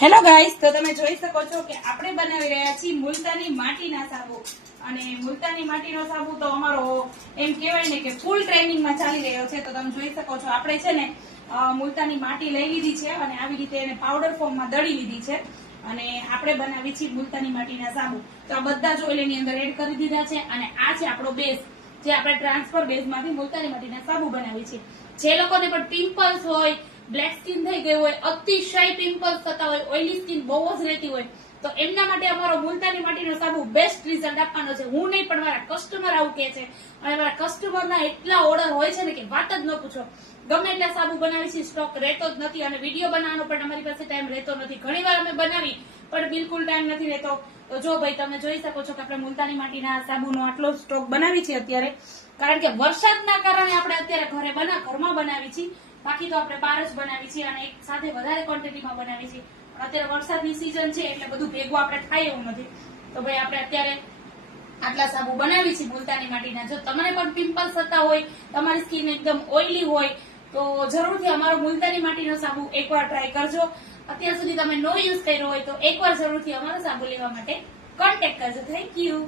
Hello guys, તો તમે જોઈ શકો છો કે આપણે બનાવી રહ્યા છીએ મુલતાની માટીના સાબુ. અને મુલતાની માટીનો સાબુ તો અમારો એમ કહેવાય ને કે ફૂલ ટ્રેનિંગમાં ચાલી રહ્યો છે. તો તમે જોઈ શકો છો આપણે છે ને મુલતાની માટી લઈ લીધી છે અને આવી રીતે એને પાવડર ફોર્મમાં દળી લીધી છે અને આપણે બનાવી છીએ મુલતાની માટીના સાબુ. તો આ બધા જ ઓઇલ એની અંદર એડ કરી દીધા છે અને આ છે આપણો બેઝ, જે આપણે ટ્રાન્સફર બેઝમાંથી મુલતાની માટીના સાબુ બનાવી છે. જે લોકોને પણ પિમ્પલ્સ હોય, બ્લેક સ્કિન થઈ ગઈ હોય, અતિશય પિમ્પલ્સ થતા હોય, ઓઇલી સ્કિન બહુ જ રહેતી હોય, તો એમના માટે અમારો મુલતાની માટીનો સાબુ બેસ્ટ રિઝલ્ટ આપવાનો છે. હું નહીં પણ મારા કસ્ટમર આવું કહે છે અને મારા કસ્ટમરના એટલા ઓર્ડર હોય છે ને કે વાત જ ન પૂછો. ગમે એટલા સાબુ બનાવી છે, સ્ટોક રહેતો જ નથી અને વિડીયો બનાવવાનો પણ અમારી પાસે ટાઈમ રહેતો નથી. ઘણીવાર અમે બનાવી પણ બિલકુલ ટાઈમ નથી રહેતો. તો જો ભાઈ, તમે જોઈ શકો છો કે આપણે મુલતાની માટીના સાબુનો આટલો સ્ટોક બનાવી છે અત્યારે, કારણ કે વરસાદના કારણે આપણે અત્યારે ઘરમાં બનાવી છીએ. બાકી તો આપણે બહાર જ બનાવી છીએ અને એક સાથે વધારે ક્વોન્ટિટીમાં બનાવી છીએ. પણ અત્યારે વરસાદની સીઝન છે એટલે બધું ભેગું આપણે થાય એવું નથી. તો ભાઈ, આપણે અત્યારે આટલા સાબુ બનાવી છે મુલતાની માટીના. જો તમને પણ પિમ્પલ્સ થતા હોય, તમારી સ્કિન એકદમ ઓઇલી હોય, તો જરૂરથી અમારો મુલતાની માટીનો સાબુ એકવાર ટ્રાય કરજો. અત્યાર સુધી તમે નો યુઝ કર્યો હોય તો એકવાર જરૂરથી અમારો સાબુ લેવા માટે કોન્ટેક્ટ કરજો. Thank you.